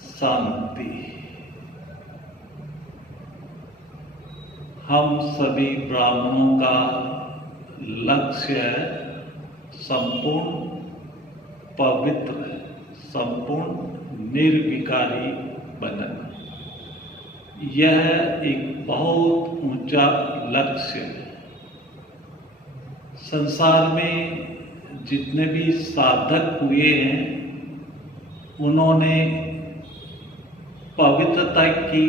शांति। हम सभी ब्राह्मणों का लक्ष्य है संपूर्ण पवित्र, संपूर्ण निर्विकारी बनना। यह एक बहुत ऊंचा लक्ष्य है। संसार में जितने भी साधक हुए हैं उन्होंने पवित्रता की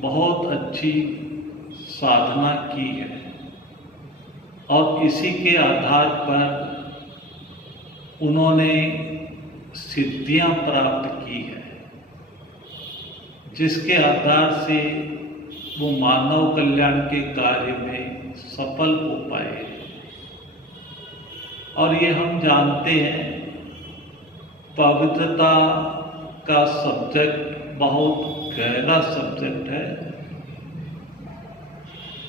बहुत अच्छी साधना की है और इसी के आधार पर उन्होंने सिद्धियां प्राप्त की है, जिसके आधार से वो मानव कल्याण के कार्य में सफल हो पाए। और ये हम जानते हैं पवित्रता का सब्जेक्ट बहुत गहरा सब्जेक्ट है।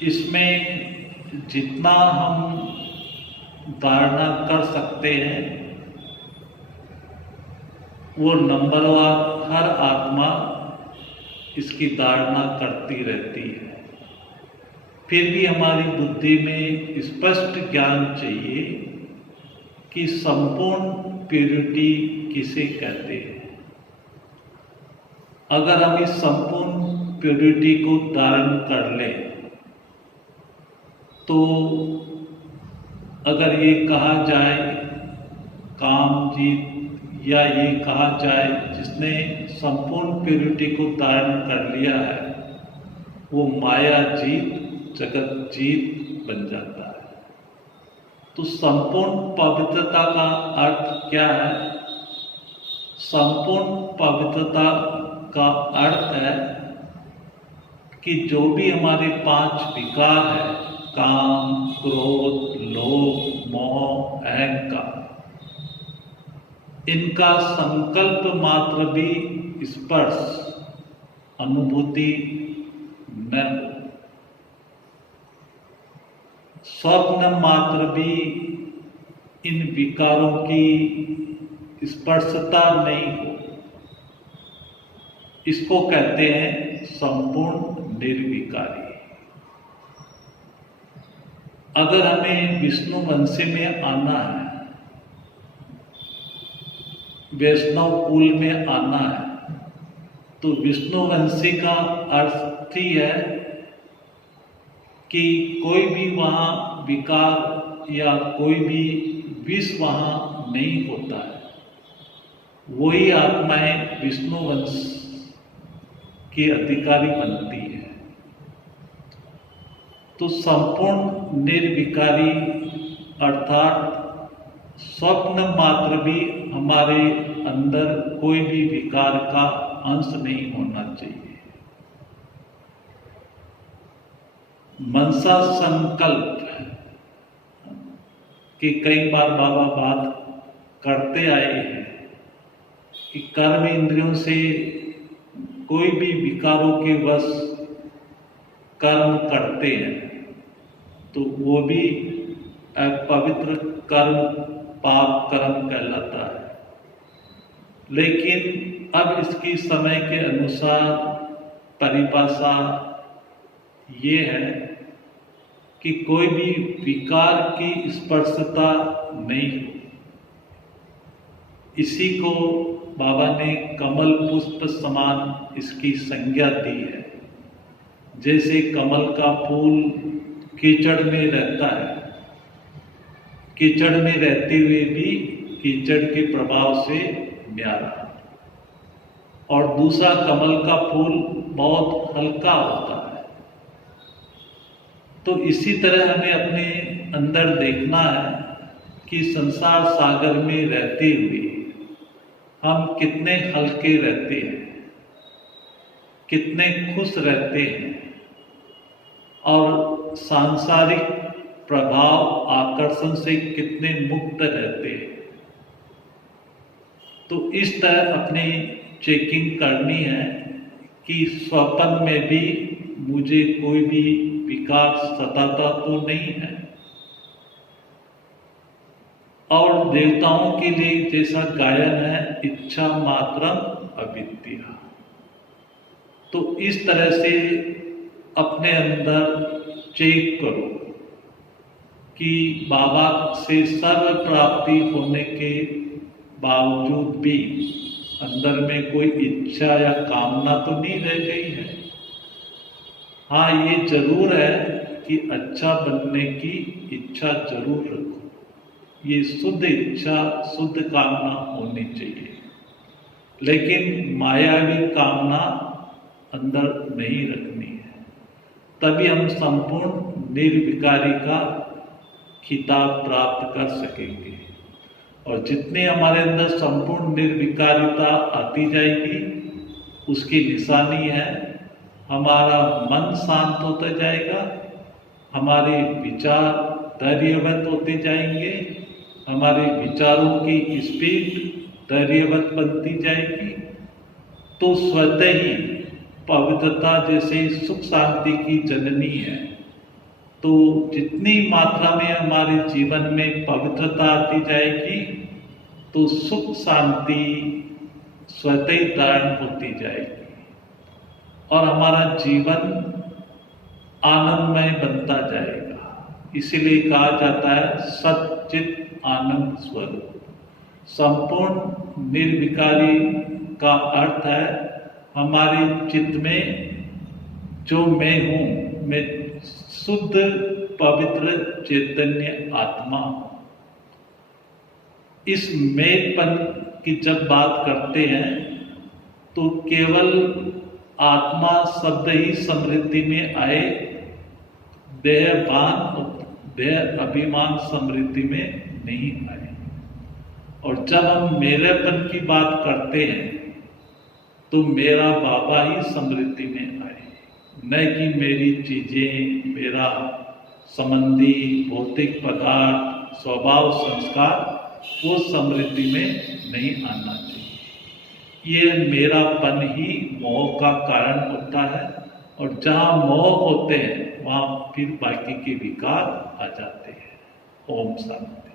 इसमें जितना हम धारणा कर सकते हैं वो नंबरवार हर आत्मा इसकी धारणा करती रहती है। फिर भी हमारी बुद्धि में स्पष्ट ज्ञान चाहिए कि संपूर्ण प्यूरिटी किसे कहते हैं। अगर हम इस संपूर्ण प्यूरिटी को धारण कर लें तो अगर ये कहा जाए काम जीत, या ये कहा जाए जिसने संपूर्ण प्यूरिटी को धारण कर लिया है वो माया जीत, जगत जीत बन जाता है। तो संपूर्ण पवित्रता का अर्थ क्या है? संपूर्ण पवित्रता का अर्थ है कि जो भी हमारे 5 विकार है, काम, क्रोध, लोभ, मोह, अहंकार, इनका संकल्प मात्र भी स्पर्श अनुभूति न हो, स्वप्न मात्र भी इन विकारों की स्पर्शता नहीं हो, इसको कहते हैं संपूर्ण निर्विकारी। अगर हमें विष्णु वंश में आना है, वैष्णव कुल में आना है, तो विष्णुवंशी का अर्थ ही है कि कोई भी वहाँ विकार या कोई भी विष वहाँ नहीं होता है। वही आत्माएं विष्णुवंश की अधिकारी बनती है। तो संपूर्ण निर्विकारी अर्थात स्वप्न मात्र भी हमारे अंदर कोई भी विकार का अंश नहीं होना चाहिए। मनसा संकल्प कि कई बार बाबा बात करते आए हैं कि कर्म इंद्रियों से कोई भी विकारों के वश कर्म करते हैं तो वो भी पवित्र कर्म पाप कर्म कहलाता है। लेकिन अब इसकी समय के अनुसार परिभाषा ये है कि कोई भी विकार की स्पर्शता नहीं हो। इसी को बाबा ने कमल पुष्प समान इसकी संज्ञा दी है। जैसे कमल का फूल कीचड़ में रहता है, कीचड़ में रहते हुए भी कीचड़ के प्रभाव से न्यारा, और दूसरा कमल का फूल बहुत हल्का होता है। तो इसी तरह हमें अपने अंदर देखना है कि संसार सागर में रहते हुए हम कितने हल्के रहते हैं, कितने खुश रहते हैं और सांसारिक प्रभाव आकर्षण से कितने मुक्त रहते हैं। तो इस तरह अपनी चेकिंग करनी है कि स्वप्न में भी मुझे कोई भी विकार सताता तो नहीं है। और देवताओं के लिए जैसा गायन है, इच्छा मात्रम अविद्या। तो इस तरह से अपने अंदर चेक करो कि बाबा से सर्व प्राप्ति होने के बावजूद भी अंदर में कोई इच्छा या कामना तो नहीं रह गई है। हाँ, ये जरूर है कि अच्छा बनने की इच्छा जरूर रखो। ये शुद्ध इच्छा, शुद्ध कामना होनी चाहिए, लेकिन मायावी कामना अंदर नहीं रखनी है। तभी हम संपूर्ण निर्विकारी का खिताब प्राप्त कर सकेंगे। और जितने हमारे अंदर संपूर्ण निर्विकारिता आती जाएगी, उसकी निशानी है हमारा मन शांत होता जाएगा, हमारे विचार धैर्यवत होते जाएंगे, हमारे विचारों की स्पीड धैर्यवत बनती जाएगी। तो स्वतः ही पवित्रता जैसे सुख शांति की जननी है। तो जितनी मात्रा में हमारे जीवन में पवित्रता आती जाएगी, तो सुख शांति स्वतः ही धारण होती जाएगी और हमारा जीवन आनंदमय बनता जाएगा। इसीलिए कहा जाता है सच्चित आनंद स्वरूप। संपूर्ण निर्विकारी का अर्थ है हमारे चित्त में जो मैं हूँ, मैं शुद्ध पवित्र चैतन्य आत्मा हूँ। इस मैंपन की जब बात करते हैं तो केवल आत्मा शब्द ही समृद्धि में आए, देह अभिमान समृद्धि में नहीं आए। और जब हम मेरेपन की बात करते हैं तो मेरा बाबा ही समृद्धि में आए, न कि मेरी चीजें, मेरा संबंधी भौतिक पदार्थ, स्वभाव, संस्कार वो समृद्धि में नहीं आना चाहिए। ये मेरापन ही मोह का कारण होता है, और जहाँ मोह होते हैं वहाँ फिर बाकी के विकार आ जाते हैं। ओम शांति।